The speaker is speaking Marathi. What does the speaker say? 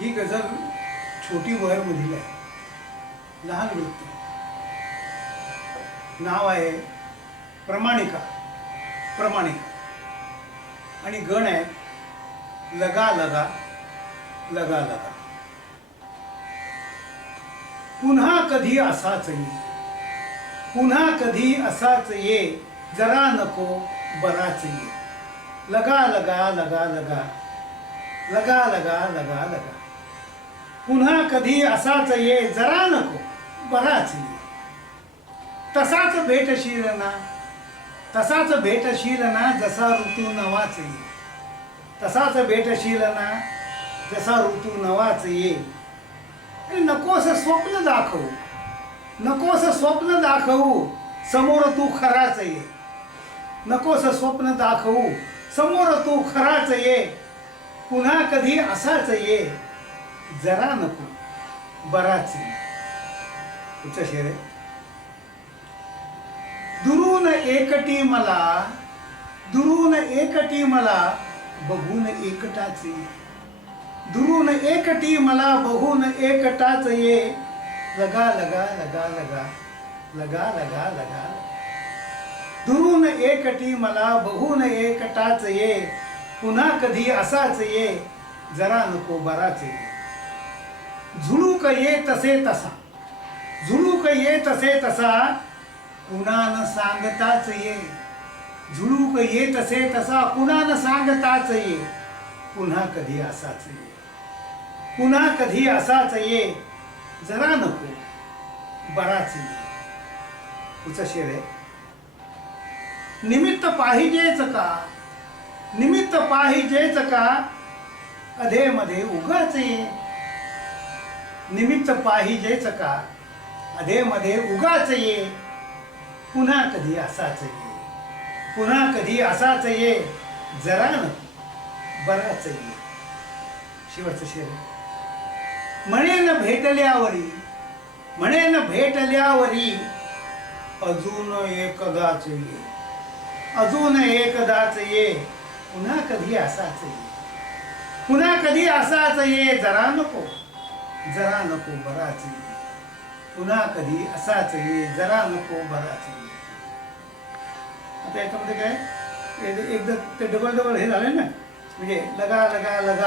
ही गझल छोटी वहरमधील आहे. लहान वृत्त. नाव आहे प्रमाणिका प्रमाणिका आणि गण आहे लगा लगा लगा लगा. पुन्हा कधी असाच ये पुन्हा कधी असाच ये जरा नको बराच ये. लगा लगा लगा लगा लगा लगा लगा लगा. पुन्हा कधी असाच ये जरा नको बराच ये तसाच भेटशील ना तसाच भेटशील ना जसा ऋतू नवाच ये तसाच भेटशील ना जसा ऋतू नवाच ये आणि नकोस स्वप्न दाखवू. नकोस स्वप्न दाखवू समोर तू खराच ये नकोस स्वप्न दाखवू समोर तू खराच ये पुन्हा कधी असाच ये जरा नको. बराच ये शेर. आहे दुरून एकटी मला दुरून एकटी मला बघून एकटाच ये दुरून एकटी मला बघून एकटाच ये लगा लगा लगा लगा लगा लगा लगा. दुरून एकटी मला बघून एकटाच ये पुन्हा कधी असाच ये जरा नको बराच ये झुळूक ये तसे तसा. झुळूक ये तसे तसा कुणानं सांगताच ये. झुळूक ये तसे तसा पुन्हा सांगताच ये. पुन्हा कधी असाच ये. पुन्हा कधी असाच ये. जरा नको. बराच ये. पुढचं शेर आहे. निमित्त पाहिजेच का? निमित्त पाहिजेच का? अधेमध्ये उघडच ये. निमित्त पाहिजेच का अधे मध्ये उगाच ये पुन्हा कधी असाच ये पुन्हा कधी असाच ये जरा न बराच ये शेवटचं शेर म्हणेन भेटल्यावरी म्हणेन भेटल्यावरी अजून एकदाच ये अजून एकदाच ये पुन्हा कधी असाच ये पुन्हा कधी असाच ये जरा नको. जरा नको बराच. पुन्हा कधी असाच ये जरा नको बराच. आता याच्यामध्ये काय? एकदा ते डबल डबल हे झाले ना? म्हणजे लगा लगा लगा.